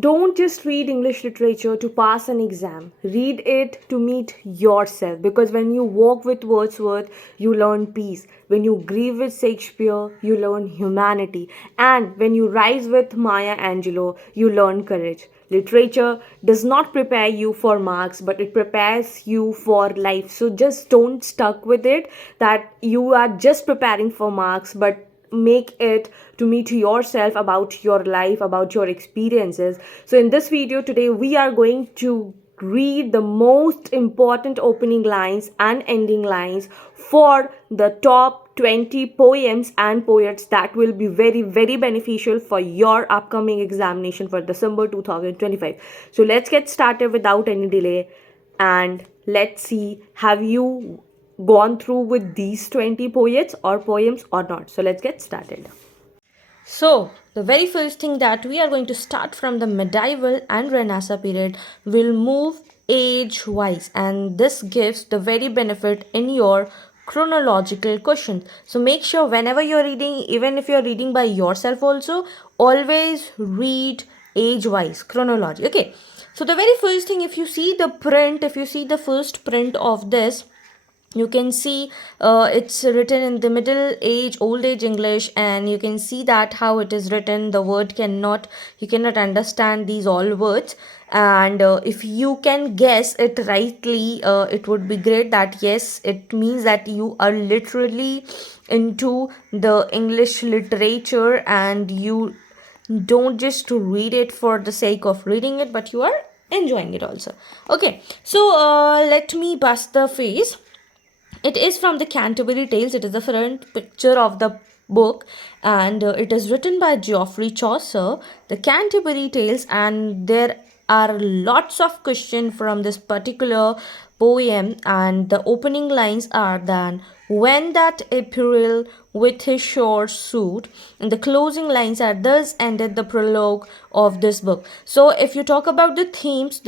Don't just read English literature to pass an exam. Read it to meet yourself because when you walk with Wordsworth, you learn peace. When you grieve with Shakespeare, you learn humanity. And when you rise with Maya Angelou, you learn courage. Literature does not prepare you for marks, but it prepares you for life. So just don't stuck with it that you are just preparing for marks, but make it to meet yourself about your life, about your experiences. So in this video today we are going to read the most important opening lines and ending lines for the top 20 poems and poets that will be very beneficial for your upcoming examination for December 2025. So let's get started without any delay, and let's see, have you gone through with these 20 poets or poems or not? So let's get started. So, the very first thing that we are going to start from the medieval and Renaissance period will move age wise, and this gives the very benefit in your chronological question. So, make sure whenever you're reading, even if you're reading by yourself, also always read age wise chronology. Okay, so the very first thing, if you see the print, if you see the first print of this, you can see it's written in the middle age old age English, and you can see that how it is written. The word cannot, you cannot understand these all words, and if you can guess it rightly, it would be great. That yes, it means that you are literally into the English literature and you don't just to read it for the sake of reading it, but you are enjoying it also. Okay, so let me bust the face. It is from the Canterbury Tales. It is the front picture of the book, and it is written by Geoffrey Chaucer, the Canterbury Tales, and there are lots of questions from this particular poem, and the opening lines are then when that April with his short suit, and the closing lines are thus ended the prologue of this book. So if you talk about the themes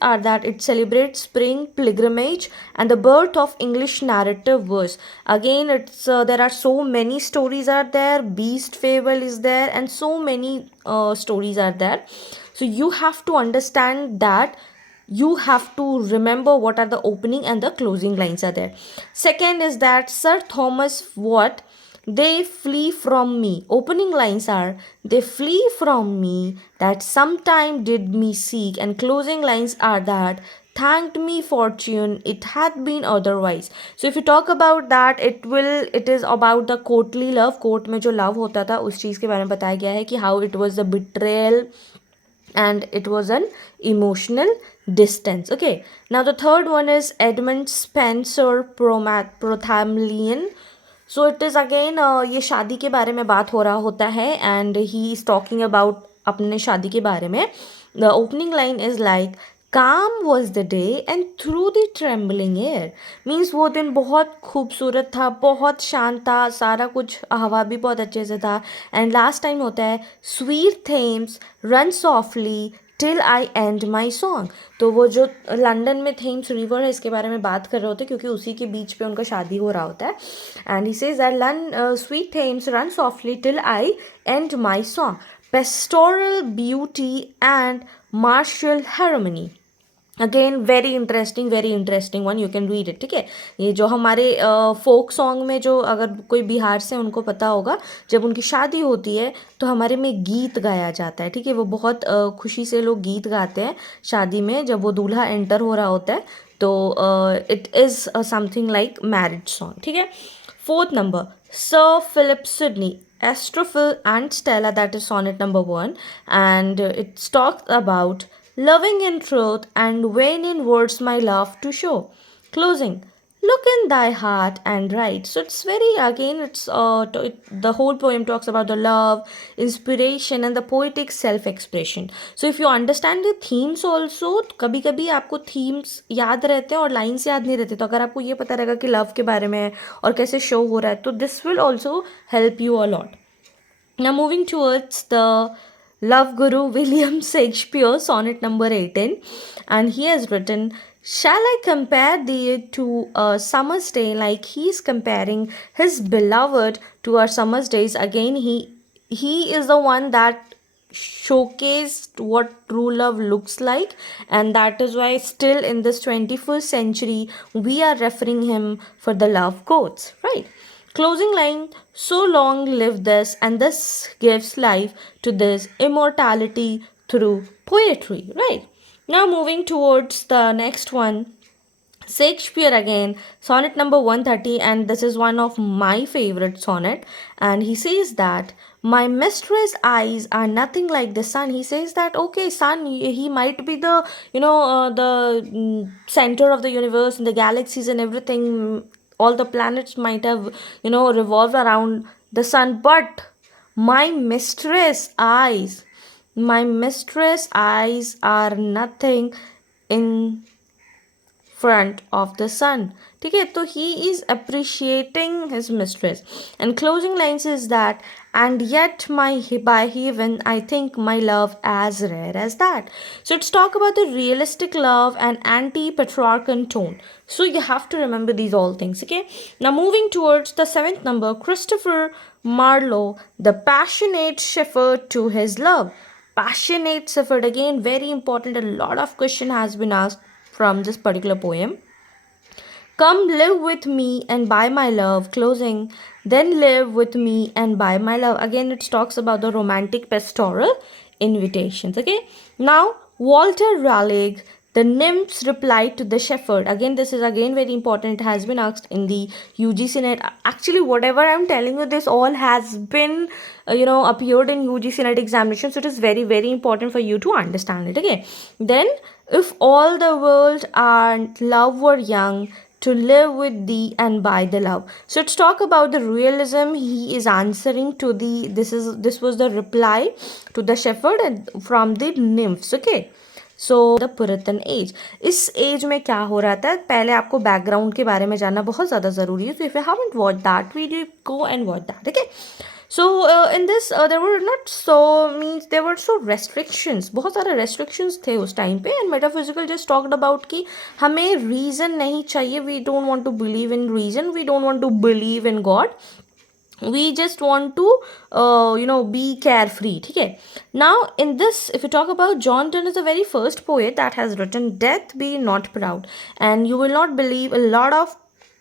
are that it celebrates spring pilgrimage and the birth of English narrative verse. Again, it's there are so many stories are there, beast fable is there, and so many stories are there. So you have to understand that, you have to remember what are the opening and the closing lines are there. Second is that Sir Thomas Watt, they flee from me. Opening lines are they flee from me that sometime did me seek, and closing lines are that thanked me fortune it had been otherwise. So if you talk about that, it is about the courtly love. Court में जो love होता था उस चीज़ के बारे में बताया गया है कि how it was a betrayal and it was an emotional distance. Okay, now the third one is Edmund Spenser Prothamian. So it is again ये शादी के बारे में बात हो रहा होता है, and he is talking about अपने शादी के बारे में. The opening line is like calm was the day and through the trembling air. Means वो दिन बहुत खूबसूरत था, बहुत शांत था, सारा कुछ हवा भी बहुत अच्छे से था. एंड लास्ट टाइम होता है sweet Thames run softly till I end my song. तो वो जो लंदन में थेम्स रिवर है इसके बारे में बात कर रहे होते हैं क्योंकि उसी के बीच पे उनका शादी हो रहा होता है. And he says that sweet Thames run softly till I end my song, pastoral beauty and martial harmony. Again very interesting one, you can read it. ठीक है, ये जो हमारे फोक सॉन्ग में, जो अगर कोई बिहार से उनको पता होगा, जब उनकी शादी होती है तो हमारे में गीत गाया जाता है. ठीक है, वो बहुत खुशी से लोग गीत गाते हैं शादी में जब वो दूल्हा एंटर हो रहा होता है. तो it is something like marriage song. ठीक है, fourth number sir Philip Sidney Astrophil and Stella, that is sonnet number 1, and it talks about loving in truth and vain in words my love to show. Closing, look in thy heart and write. So it's very, again it's the whole poem talks about the love, inspiration and the poetic self expression. So if you understand the themes also, कभी कभी आपको themes याद रहते हैं और lines याद नहीं रहते. तो अगर आपको ये पता रहेगा कि love के बारे में है और कैसे show हो रहा है, तो this will also help you a lot. Now moving towards the Love Guru William Shakespeare, sonnet number 18, and he has written, shall I compare thee to a summer's day? Like he is comparing his beloved to our summer's days. Again, he is the one that showcased what true love looks like, and that is why still in this 21st century we are referring him for the love quotes, right? Closing line, so long live this, and this gives life to this immortality through poetry, right? Now moving towards the next one, Shakespeare again, sonnet number 130, and this is one of my favorite sonnet. And he says that my mistress' eyes are nothing like the sun. He says that okay, sun, he might be the center of the universe and the galaxies and everything. All the planets might have revolved around the sun, but my mistress' eyes are nothing in front of the sun. ठीक है, तो he is appreciating his mistress. And closing lines is that, and yet by heaven I think my love as rare as that. So let's talk about the realistic love and anti-petrarchan tone. So you have to remember these all things, okay? Now moving towards the 7th number, Christopher Marlowe, the passionate shepherd to his love. Passionate shepherd, again very important. A lot of question has been asked from this particular poem. Come live with me and buy my love. Closing. Then live with me and buy my love. Again, it talks about the romantic pastoral invitations. Okay. Now, Walter Raleigh, the nymphs replied to the shepherd. Again, this is again very important. It has been asked in the UGC net. Actually, whatever I'm telling you, this all has been, appeared in UGC net examination. So it is very, very important for you to understand it. Okay. Then, if all the world and love were young, to live with thee and buy the love. So let's talk about the realism. He is answering to the this was the reply to the shepherd and from the nymphs. Okay. So the पुरातन as, इस as में क्या हो रहा था, पहले आपको background के बारे में जानना बहुत ज़्यादा ज़रूरी है. So if you haven't watch that video, go and watch that. Okay. So in this there were not so means there were so restrictions, बहुत सारे restrictions थे उस टाइम पे. And metaphysical just talked about कि हमें reason नहीं चाहिए. We don't want to believe in reason. We don't want to believe in God. We just want to be carefree. ठीक है. Now in this, if you talk about, John Donne is the very first poet that has written death be not proud, and you will not believe a lot of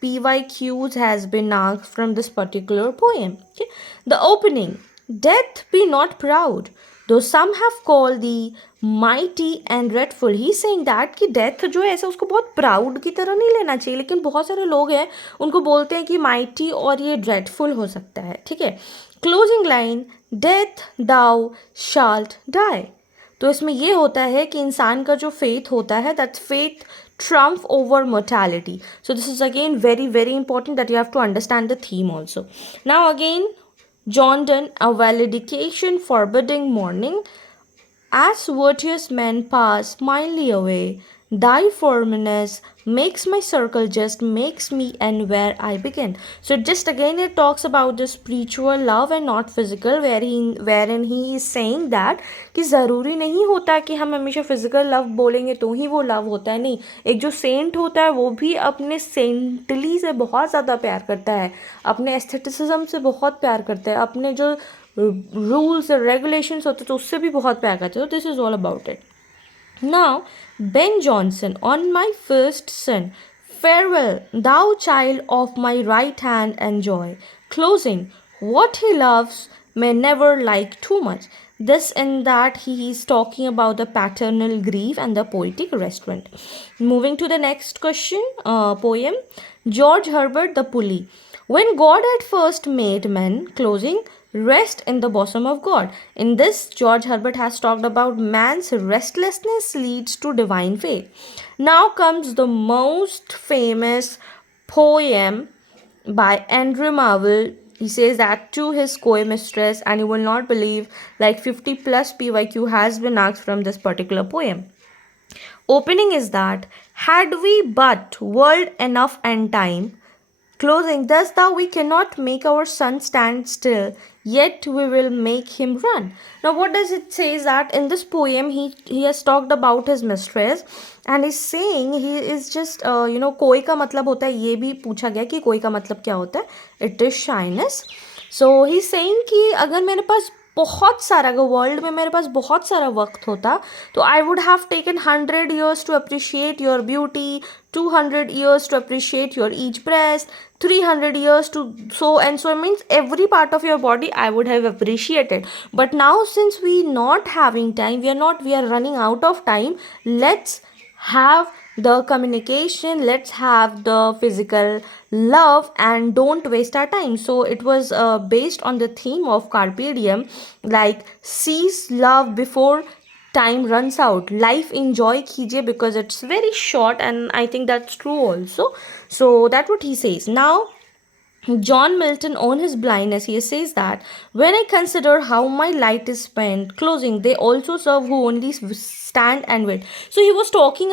PYQs has been asked from this particular poem. Okay? The opening, death be not proud, though some have called thee mighty and dreadful. He saying that कि death जो है ऐसा उसको बहुत proud की तरह नहीं लेना चाहिए, लेकिन बहुत सारे लोग हैं उनको बोलते हैं कि mighty और ये dreadful हो सकता है. ठीक है. Closing line, death thou shalt die. तो इसमें ये होता है कि इंसान का जो faith होता है, that faith trump over mortality. So this is again very, very important that you have to understand the theme also. Now again, John Donne, a valediction forbidding mourning. As virtuous men pass mildly away, thy firmness makes my circle just, makes me and where I begin. So just again it talks about the spiritual love and not physical, wherein he is saying that कि ज़रूरी नहीं होता कि हम हमेशा physical love बोलेंगे तो ही वो लव होता है. नहीं, एक जो सेंट होता है वो भी अपने सेंटली से बहुत ज़्यादा प्यार करता है, अपने एस्थेटिसिज्म से बहुत प्यार करता है, अपने जो रूल्स और रेगुलेशंस होते तो उससे भी बहुत प्यार करते हो. This is all about it. Now, Ben Jonson, on my first son, farewell, thou child of my right hand and joy. Closing, what he loves may never like too much. This and that he is talking about the paternal grief and the poetic restraint. Moving to the next question, poem, George Herbert, The Pulley. When God had first made men, closing, rest in the bosom of God. In this, George Herbert has talked about man's restlessness leads to divine faith. Now comes the most famous poem by Andrew Marvell. He says that to his co-mistress, and you will not believe, like 50 plus PYQ has been asked from this particular poem. Opening is that, had we but world enough and time. Closing, thus thou we cannot make our son stand still, yet we will make him run. Now what does it say is that in this poem he has talked about his mistress and is saying he is just कोई का मतलब होता है, ये भी पूछा गया कि कोई का मतलब क्या होता है. It is shyness. So he is saying कि अगर मेरे पास बहुत सारा, अगर वर्ल्ड में मेरे पास बहुत सारा वक्त होता तो I would have taken 100 years to appreciate your beauty, 200 years to appreciate your each breast, 300 years to so and so, means every part of your body I would have appreciated. But now since we not having time, we are running out of time, let's have the communication, let's have the physical love, and don't waste our time. So it was based on the theme of carpe diem, like seize love before time runs out, life enjoy कीजिए because it's very short, and I think that's true also. So that's what he says. Now John Milton, on his blindness, he says that when I consider how my light is spent, closing, they also serve who only stand and wait. So he was talking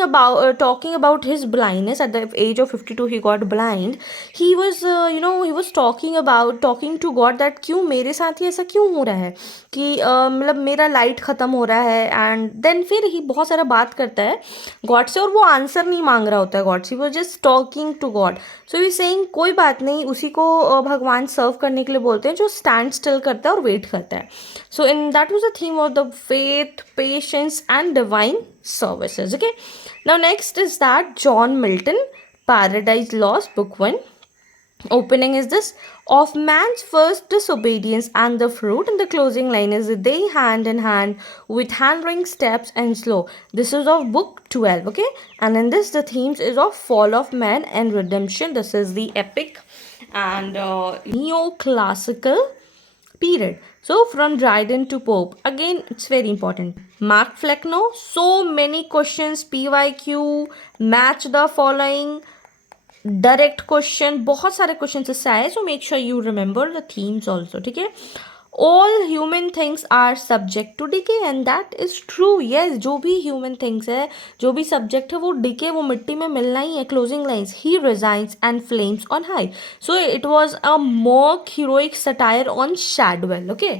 about his blindness. At the age of 52, he got blind. He was he was talking to God that क्यों मेरे साथ ही ऐसा क्यों हो रहा है कि मतलब मेरा लाइट ख़त्म हो रहा है, एंड देन फिर ही बहुत सारा बात करता है गॉड से, और वो आंसर नहीं मांग रहा होता है गॉड से, वो just talking to God. So he saying कोई बात नहीं, उसी को भगवान सर्व करने के लिए बोलते हैं जो स्टैंड स्टिल करता है और वेट करता है. So in that was the theme of the faith, patience and divine services. Okay, now next is that John Milton, Paradise Lost, book 1. Opening is this: of man's first disobedience and the fruit, and the closing line is they hand in hand with hand-ring steps and slow. This is of book 12. Okay, and in this the themes is of fall of man and redemption. This is the epic and neoclassical period. So from Dryden to Pope, again it's very important. Mark Flecknoe, so many questions, PYQ, match the following, direct question, बहुत सारे question इससे आए. So make sure you remember the themes also. ठीक है, all human things are subject to decay, and that is true. Yes, जो भी human things है, जो भी सब्जेक्ट है, वो डिके, वो मिट्टी में मिलना ही है. Closing lines: he resigns and flames on high. So it was a mock heroic satire on Shadwell. Okay,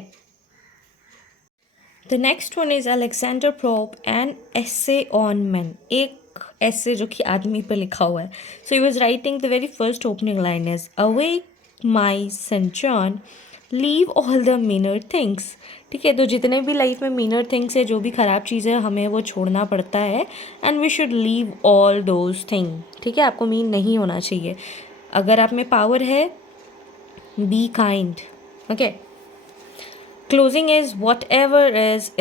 the next one is Alexander Pope an essay on man. एक ऐसे जो कि आदमी पे लिखा हुआ है. So he was writing, the very first opening line is awake my son John, leave all the meaner things. ठीक है, तो जितने भी लाइफ में मीनर थिंग्स है, जो भी ख़राब चीज़ें, हमें वो छोड़ना पड़ता है, and we should leave all those thing. ठीक है, आपको मीन नहीं होना चाहिए. अगर आप में पावर है, be kind. Okay, closing is whatever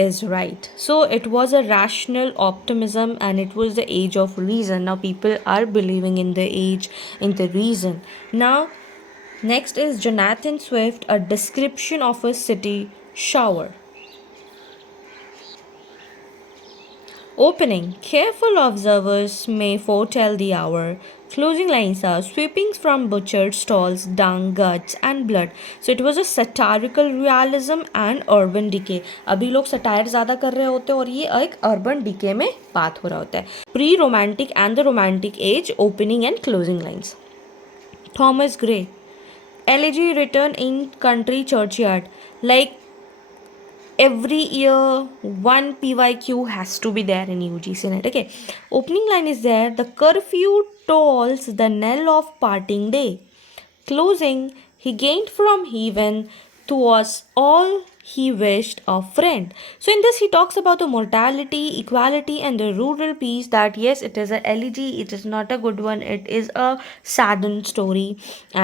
is right. So it was a rational optimism, and it was the age of reason. Now people are believing in the age, in the reason. Now next is Jonathan Swift, a description of a city shower. Opening: careful observers may foretell the hour. Closing lines are sweepings from butchered stalls, dung, guts and blood. So it was a satirical realism and urban decay. अभी लोग satire ज़्यादा कर रहे होते हैं और ये एक अर्बन डिके में बात हो रहा होता है. Pre romantic and the romantic as. Opening and closing lines: Thomas Gray, elegy written in country churchyard. Like every year one PYQ has to be there in UGC net. Okay, opening line is there: the curfew tolls the knell of parting day. Closing: he gained from heaven to us all he wished a friend. So in this he talks about the mortality, equality and the rural peace, that yes, it is a elegy, it is not a good one, it is a saddened story,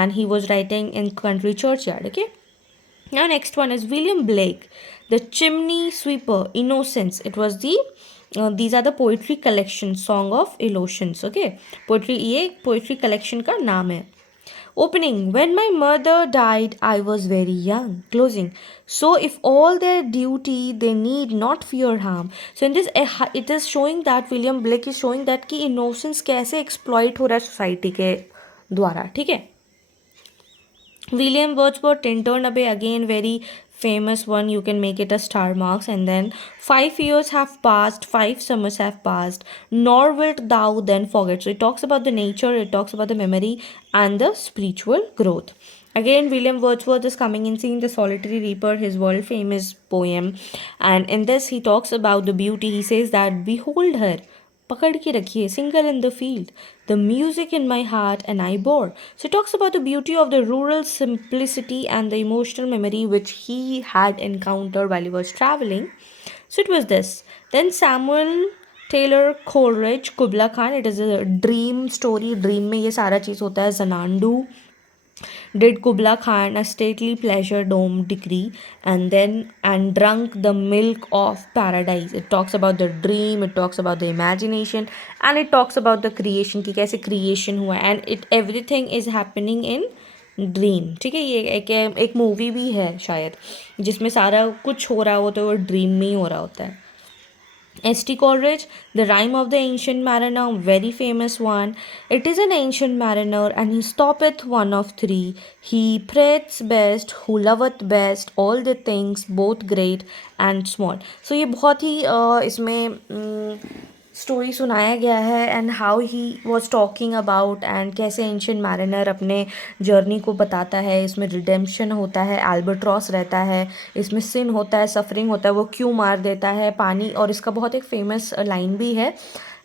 and he was writing in country churchyard. Okay, now next one is William Blake, the Chimney Sweeper, Innocence. It was the these are the poetry collection, Song of Illusions. Okay, poetry, ये poetry collection का नाम है. Opening: when my mother died I was very young. Closing: so if all their duty they need not fear harm. So in this it is showing that William Blake is showing that कि innocence कैसे exploit हो रहा है society के द्वारा. ठीक है, William Wordsworth, Intern Abbey, again very famous one. You can make it a star marks. And then 5 years have passed, 5 summers have passed, nor wilt thou then forget. So it talks about the nature, it talks about the memory and the spiritual growth. Again, William Wordsworth is coming in, seeing the Solitary Reaper, his world famous poem. And in this he talks about the beauty. He says that behold her, पकड़ के रखिए, single in the field, the music in my heart and I bore. So it talks about the beauty of the rural simplicity and the emotional memory which he had encountered while he was traveling. So it was this. Then Samuel Taylor Coleridge, Kubla Khan, it is a dream story. Dream में ये सारा चीज़ होता है. Zanandu did Kubla Khan a stately pleasure dome decree and drunk the milk of paradise. It talks about the dream, it talks about the imagination, and it talks about the creation कि कैसे creation हुआ, and it everything is happening in dream. ठीक है, ये एक movie भी है शायद जिसमें सारा कुछ हो रहा होता है वो ड्रीम में ही हो रहा होता है. S.T. Coleridge, The Rime of the Ancient Mariner, very famous one. It is an ancient mariner, and he stoppeth one of three. He prayeth best, who loveth best, all the things, both great and small. So ये बहुत ही इसमें story सुनाया गया है and how he was talking about and कैसे ancient mariner अपने journey को बताता है. इसमें रिडेम्पशन होता है, एल्बर्ट्रॉस रहता है, इसमें सिन होता है, सफरिंग होता है, वो क्यों मार देता है, पानी. और इसका बहुत एक फेमस लाइन भी है,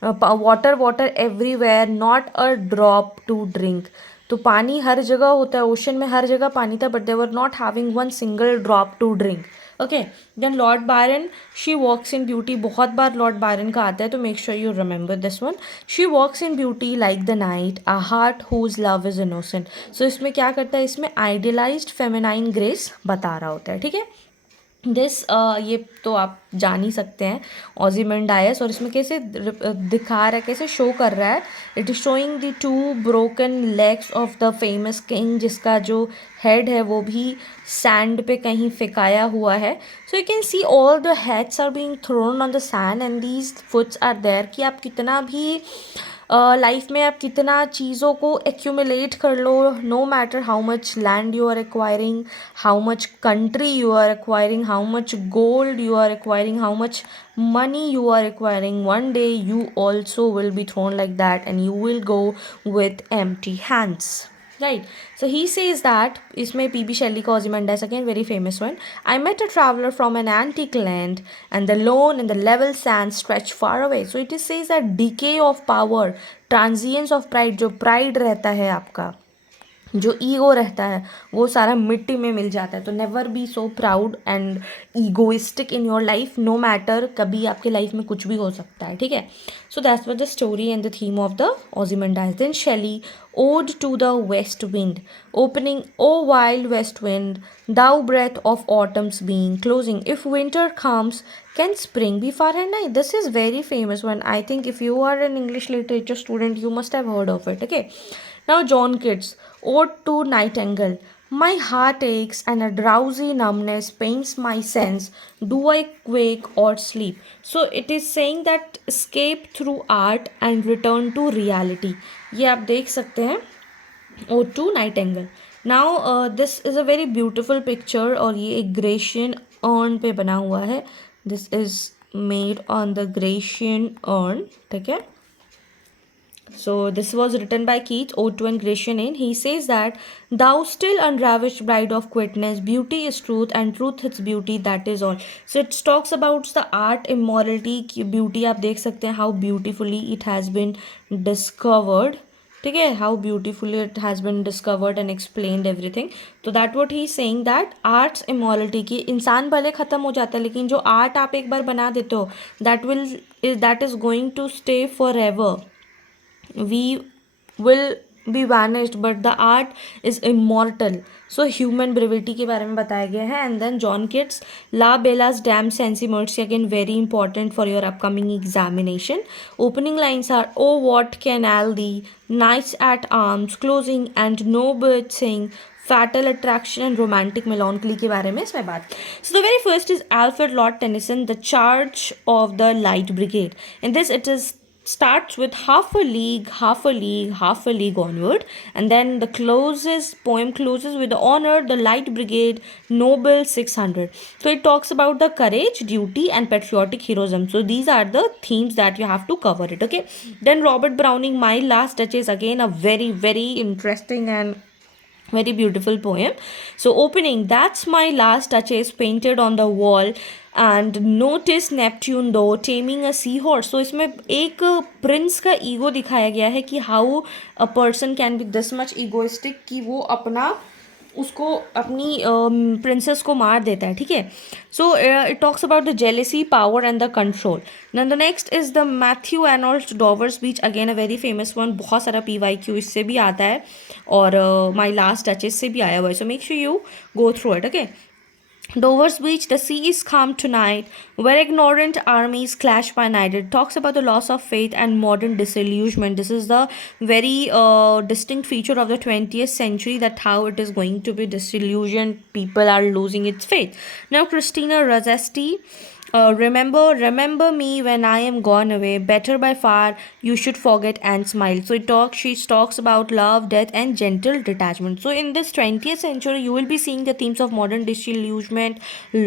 water water everywhere not a drop to drink. तो पानी हर जगह होता है, ओशन में हर जगह पानी था, but they were not having one single drop to drink. Okay. Then Lord Byron, she walks in beauty. बहुत बार लॉर्ड बायरन का आता है, तो make sure you remember this one. She walks in beauty like the night, a heart whose love is innocent. So इसमें क्या करता है, इसमें आइडियलाइज्ड फेमिनाइन ग्रेस बता रहा होता है. ठीक है. दिस ये तो आप जान ही सकते हैं, ओzymandias. और इसमें कैसे दिखा रहा है, कैसे शो कर रहा है. It is showing the two broken legs of the famous king, जिसका जो हेड है वो भी सैंड पे कहीं फेंकाया हुआ है. So you can see all the heads are being thrown on the sand and these foots are there. कि आप कितना भी लाइफ में आप कितना चीज़ों को एक्यूमुलेट कर लो, no matter how much land you are acquiring, how much country you are acquiring, how much gold you are acquiring, how much money you are acquiring, one day you also will be thrown like that and you will go with empty hands. Right. So he says that isme P.B. Shelley का Ozymandias, again very famous one. I met a traveler from an antique land and the lone and the level sands stretch far away. So it says that decay of power, transience of pride, जो pride रहता है आपका, जो ego रहता है, वो सारा मिट्टी में मिल जाता है. तो never be so proud and egoistic in your life, no matter, कभी आपके लाइफ में कुछ भी हो सकता है. ठीक है. So that's was the story and the theme of the Ozymandias. Then Shelley, ode to the west wind, opening O wild west wind, thou breath of autumn's being, closing, if winter comes can spring be far and nigh. This is very famous one. I think if you are an English literature student you must have heard of it. Okay. Now John Keats, Ode to Nightingale. My heart aches and a drowsy numbness pains my sense. Do I quake or sleep? So it is saying that escape through art and return to reality. ये आप देख सकते हैं, Ode to Nightingale. Now this is a very beautiful picture और ये एक Grecian urn पे बना हुआ है. This is made on the Grecian urn. ठीक है. So this was written by Keats, Ode to an Grecian Inn. He says that thou still unravished bride of quickness, beauty is truth and truth its beauty, that is all. So it talks about the art immorality. Beauty आप देख सकते हैं how beautifully it has been discovered. ठीक है, how beautifully it has been discovered and explained everything. तो that what he is saying that arts immorality की इंसान भले ख़त्म हो जाता है, लेकिन जो आर्ट आप एक बार बना देते हो that is going to stay forever. We will be vanished but the art is immortal. So human brevity के बारे में बताया गया है. And then John Keats, La Bella's damn sensi mercy, again very important for your upcoming examination. Opening lines are, oh what can all thee, knights at arms, closing and no bird sing, fatal attraction and romantic melancholy के बारे में इसमें बात. So the very first is Alfred Lord Tennyson, The Charge of the Light Brigade. In this it is starts with half a league, half a league, half a league onward, and then the poem closes with the honor, the light brigade, noble 600. So it talks about the courage, duty, and patriotic heroism. So these are the themes that you have to cover it. Okay. Then Robert Browning, My Last Duchess, again a very, very interesting and very beautiful poem. So opening, that's my last duchess painted on the wall, and notice Neptune दो taming अ sea horse. सो इसमें एक Prince का ego दिखाया गया है कि how a person can be this much egoistic कि वो अपना उसको अपनी प्रिंसेस को मार देता है. ठीक है. So it talks about the jealousy power and the control. Then the next is the Matthew Arnold Dover speech. Again a very famous one. बहुत सारा PYQ इससे भी आता है और माई लास्ट डचेस से भी आया हुआ है. So make sure you go through it. Okay. Dover's Beach, the sea is calm tonight, where ignorant armies clash by night. It talks about the loss of faith and modern disillusionment. This is the very distinct feature of the 20th century, that how it is going to be disillusioned. People are losing its faith. Now, Christina Rossetti. Remember me when I am gone away. Better by far, you should forget and smile. So she talks about love, death, and gentle detachment. So in this 20th century, you will be seeing the themes of modern disillusionment,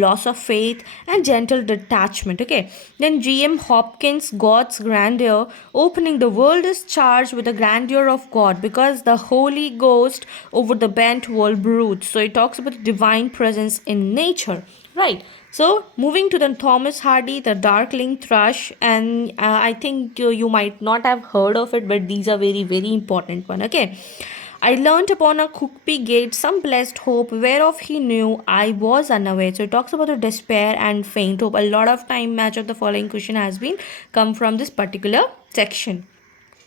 loss of faith, and gentle detachment. Okay. Then G.M. Hopkins, God's grandeur. Opening, the world is charged with the grandeur of God because the Holy Ghost over the bent world broods. So it talks about the divine presence in nature. Right. So, moving to the Thomas Hardy, the Darkling Thrush, and I think you might not have heard of it, but these are very, very important one. Okay. I learnt upon a Cookpee gate some blessed hope, whereof he knew I was unaware. So it talks about the despair and faint hope. A lot of time match of the following question has been come from this particular section.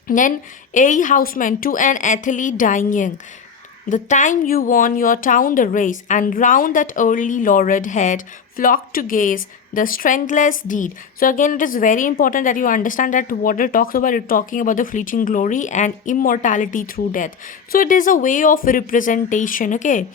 Then A houseman to an athlete dying young. The time you won your town the race, and round that early laureled head flocked to gaze the strengthless deed. So again, it is very important that you understand that what it talks about, it talking about the fleeting glory and immortality through death. So it is a way of representation, okay?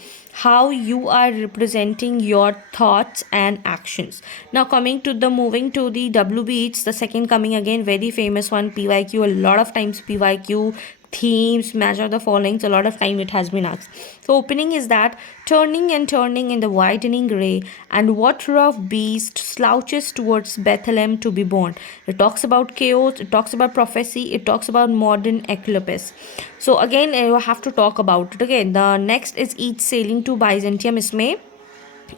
How you are representing your thoughts and actions. Now coming to the moving to the WB, it's the second coming again, very famous one, PYQ. A lot of times PYQ themes match of the followings, a lot of time it has been asked. So opening is that turning and turning in the widening grey, and what rough beast slouches towards Bethlehem to be born. It talks about chaos, it talks about prophecy, it talks about modern eclipse. So again you have to talk about it. Again, the next is each sailing to Byzantium. इसमें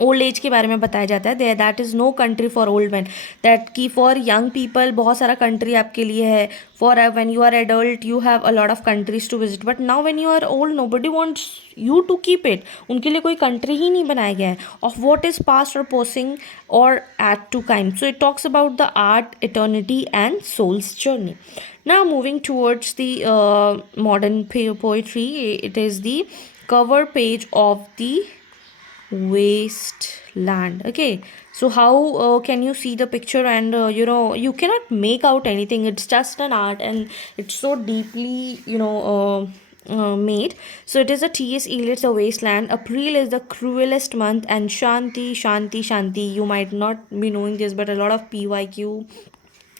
old age के बारे में बताया जाता है. That is no country for old man. That की for young people बहुत सारा कंट्री आपके लिए है. For when you are adult you have a lot of countries to visit, but now when you are old nobody wants you to keep it. उनके लिए कोई country ही नहीं बनाया गया है. ऑफ वॉट इज पास्ट और पोसिंग और एट to come. So it talks about the art, eternity and soul's journey. Now moving towards the modern poetry, it is the cover page of the wasteland. Okay, so how can you see the picture, and you cannot make out anything. It's just an art, and it's so deeply made. So it is a T.S. Eliot's A Wasteland. April is the cruelest month, and Shanti, Shanti, Shanti. You might not be knowing this, but a lot of PYQ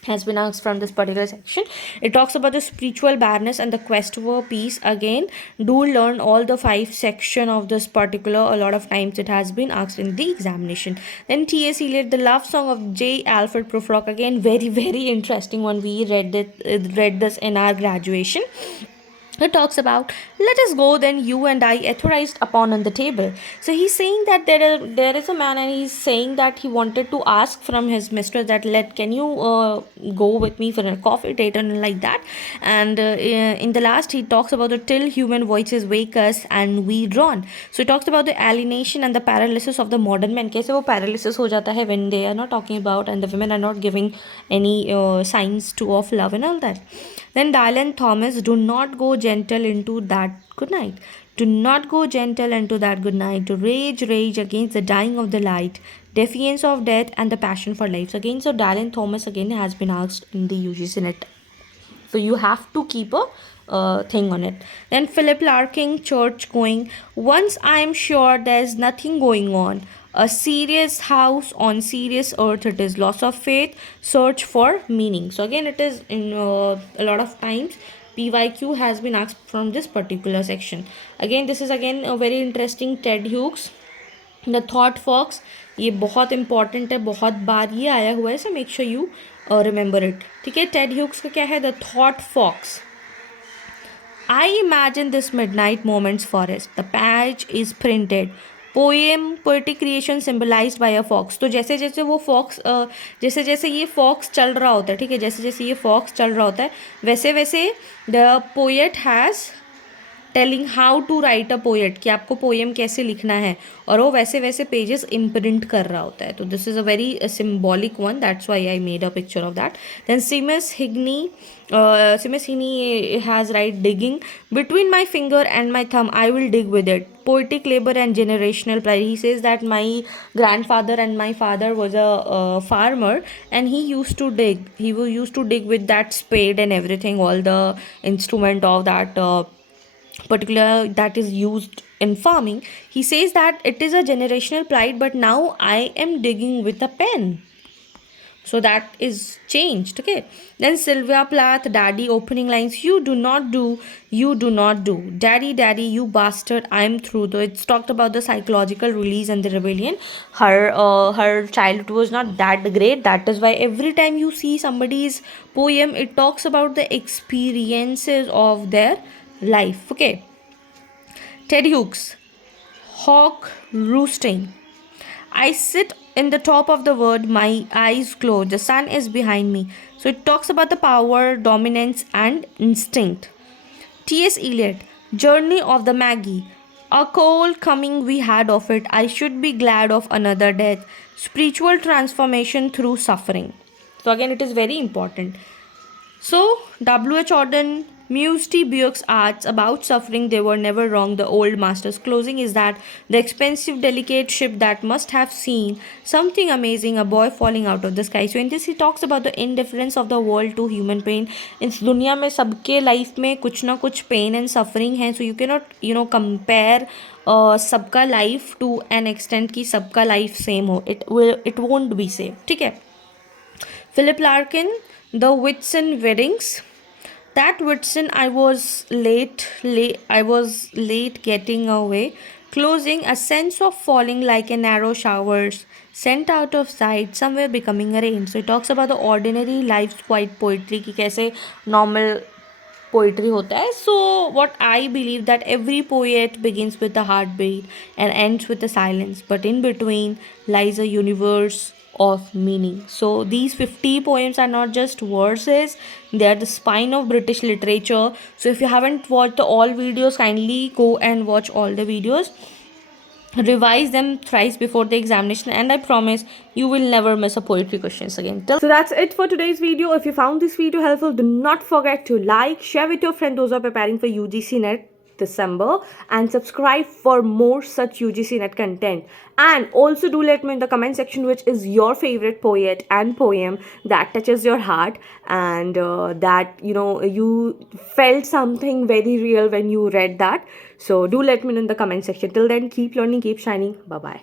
has been asked from this particular section. It talks about the spiritual barrenness and the quest for peace. Again, do learn all the 5 section of this particular. A lot of times it has been asked in the examination. Then T.S. Eliot, the love song of J. Alfred Prufrock. Again, very, very interesting one. We read this in our graduation. It talks about, let us go then, you and I authorized upon on the table. So he's saying that there is a man, and he's saying that he wanted to ask from his mistress that can you go with me for a coffee date and like that. And in the last he talks about the till human voices wake us and we drawn. So he talks about the alienation and the paralysis of the modern men. कैसे वो paralysis हो जाता है when they are not talking about and the women are not giving any signs to of love and all that. Then Dylan Thomas, do not go gentle into that good night. Do not go gentle into that good night. To rage, rage against the dying of the light, defiance of death, and the passion for life. So again, so Dylan Thomas again has been asked in the UG Senate. So you have to keep a thing on it. Then Philip Larkin, church going. Once I am sure there is nothing going on. A serious house on serious earth. It is loss of faith, search for meaning. So again, it is in a lot of times PYQ has been asked from this particular section. Again, this is again a very interesting. Ted Hughes, the thought fox. ये बहुत important है, बहुत बार ये आया हुआ है. So make sure you remember it. ठीक है. टेड ह्यूक्स का क्या है? The thought fox. I imagine this midnight moment's forest. The page is printed. Poem poetic creation symbolized by a fox. तो जैसे जैसे वो फॉक्स जैसे जैसे ये फॉक्स चल रहा होता है, ठीक है, जैसे जैसे ये फॉक्स चल रहा होता है वैसे वैसे the poet has telling how to write a poet, कि आपको पोएम कैसे लिखना है, और वो वैसे वैसे पेजेस इम्प्रिंट कर रहा होता है। तो this is a very symbolic one, that's why I made a picture of that. Then Seamus Heaney has right digging between my finger and my thumb, I will dig with it. Poetic labor and generational pride. He says that my grandfather and my father was a farmer, and he used to dig. Used to dig with that spade and everything, all the instrument of that particular that is used in farming. He says that it is a generational pride, but now I am digging with a pen. So that is changed. Okay. Then Sylvia Plath, daddy, opening lines, you do not do, you do not do. Daddy, daddy, you bastard, I'm through. Though it's talked about the psychological release and the rebellion. Her childhood was not that great. That is why every time you see somebody's poem, it talks about the experiences of their life. Okay. Ted Hughes, hawk roosting. I sit in the top of the world, my eyes closed, the sun is behind me. So it talks about the power, dominance, and instinct. T.S. Eliot, Journey of the Maggie. A cold coming we had of it, I should be glad of another death. Spiritual transformation through suffering. So again, it is very important. So, W.H. Auden, Muse T. Buick's arts about suffering, they were never wrong. The old master's closing is that the expensive, delicate ship that must have seen something amazing, a boy falling out of the sky. So, in this, he talks about the indifference of the world to human pain. इस दुनिया में सबके life में कुछ ना कुछ pen and suffering है. So you can not compare सबका लाइफ टू एन एक्सटेंट कि सबका लाइफ सेम हो. It won't be same. ठीक है. Philip Larkin, The Whitsun Weddings. That Whitsun, I was late getting away. Closing, a sense of falling like a narrow showers, sent out of sight, somewhere becoming a rain. So it talks about the ordinary life's quiet poetry, कि कैसे normal poetry होता है. So what I believe that every poet begins with a heartbeat and ends with a silence, but in between lies a universe of meaning. So these 50 poems are not just verses, they are the spine of British literature. So if you haven't watched all videos, kindly go and watch all the videos, revise them thrice before the examination, and I promise you will never miss a poetry questions again. So that's it for today's video. If you found this video helpful, do not forget to like, share with your friends those who are preparing for UGC NET December, and subscribe for more such UGC NET content. And also do let me in the comment section which is your favorite poet and poem that touches your heart, and that you felt something very real when you read that. So do let me know in the comment section. Till then, keep learning, keep shining. Bye bye.